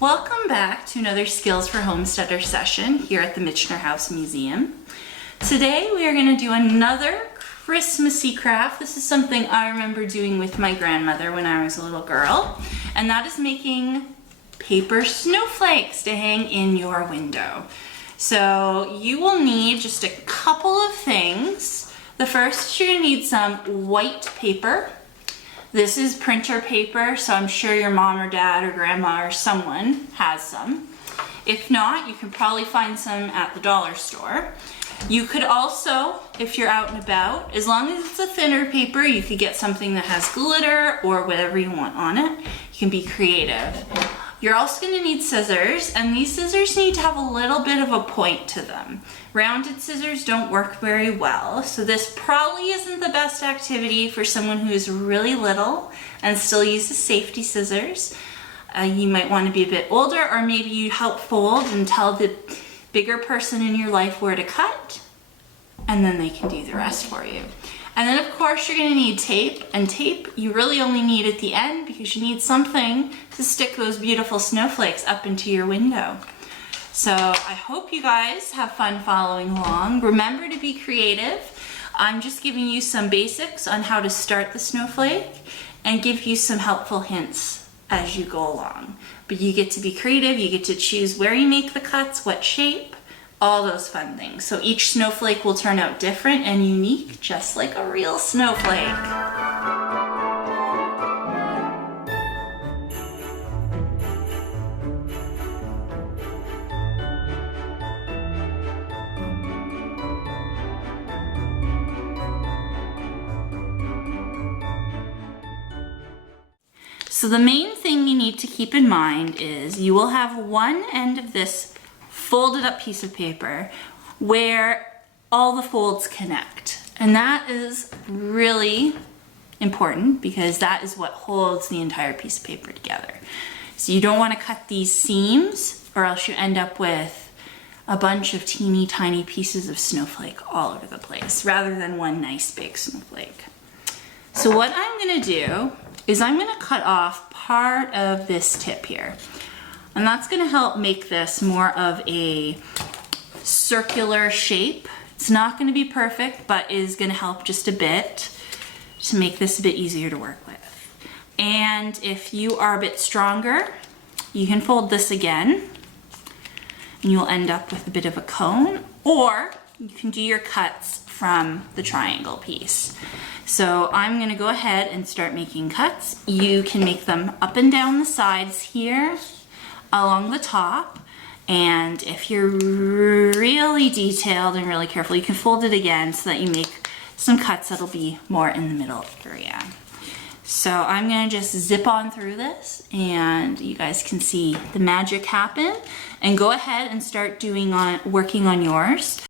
Welcome back to another Skills for Homesteaders session here at the Michener House Museum. Today we are going to do another Christmassy craft. This is something I remember doing with my grandmother when I was a little girl, and that is making paper snowflakes to hang in your window. So you will need just a couple of things. The first, you're going to need some white paper. This is printer paper, so I'm sure your mom or dad or grandma or someone has some. If not, you can probably find some at the dollar store. You could also, if you're out and about, as long as it's a thinner paper, you could get something that has glitter or whatever you want on it. You can be creative. You're also going to need scissors, and these scissors need to have a little bit of a point to them. Rounded scissors don't work very well, so this probably isn't the best activity for someone who is really little and still uses safety scissors. You might want to be a bit older, or maybe you help fold and tell the bigger person in your life where to cut, and then they can do the rest for you. And then of course you're going to need tape, and tape you really only need at the end because you need something to stick those beautiful snowflakes up into your window. So I hope you guys have fun following along. Remember to be creative. I'm just giving you some basics on how to start the snowflake and give you some helpful hints as you go along. But you get to be creative, you get to choose where you make the cuts, what shape, all those fun things. So each snowflake will turn out different and unique, just like a real snowflake. So the main thing you need to keep in mind is you will have one end of this folded up piece of paper where all the folds connect. And that is really important because that is what holds the entire piece of paper together. So you don't want to cut these seams or else you end up with a bunch of teeny tiny pieces of snowflake all over the place rather than one nice big snowflake. So what I'm going to do is I'm going to cut off part of this tip here. And that's going to help make this more of a circular shape. It's not going to be perfect, but is going to help just a bit to make this a bit easier to work with. And if you are a bit stronger, you can fold this again and you'll end up with a bit of a cone, or you can do your cuts from the triangle piece. So I'm going to go ahead and start making cuts. You can make them up and down the sides here, along the top, and if you're really detailed and really careful, you can fold it again so that you make some cuts that'll be more in the middle area. So I'm going to just zip on through this and you guys can see the magic happen, and go ahead and start working on yours.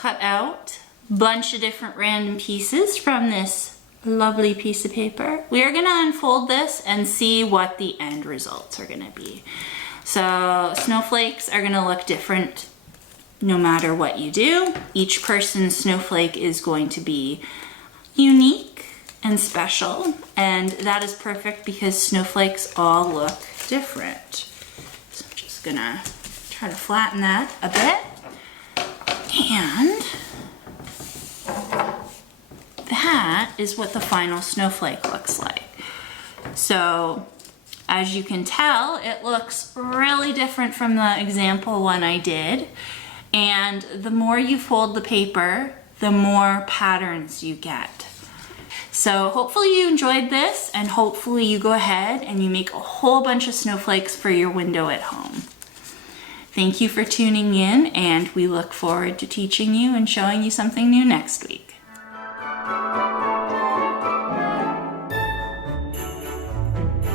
Cut out a bunch of different random pieces from this lovely piece of paper. We are going to unfold this and see what the end results are going to be. So snowflakes are going to look different no matter what you do. Each person's snowflake is going to be unique and special, and that is perfect because snowflakes all look different. So I'm just going to try to flatten that a bit. And that is what the final snowflake looks like. So as you can tell, it looks really different from the example one I did. And the more you fold the paper, the more patterns you get. So hopefully you enjoyed this, and hopefully you go ahead and you make a whole bunch of snowflakes for your window at home. Thank you for tuning in, and we look forward to teaching you and showing you something new next week.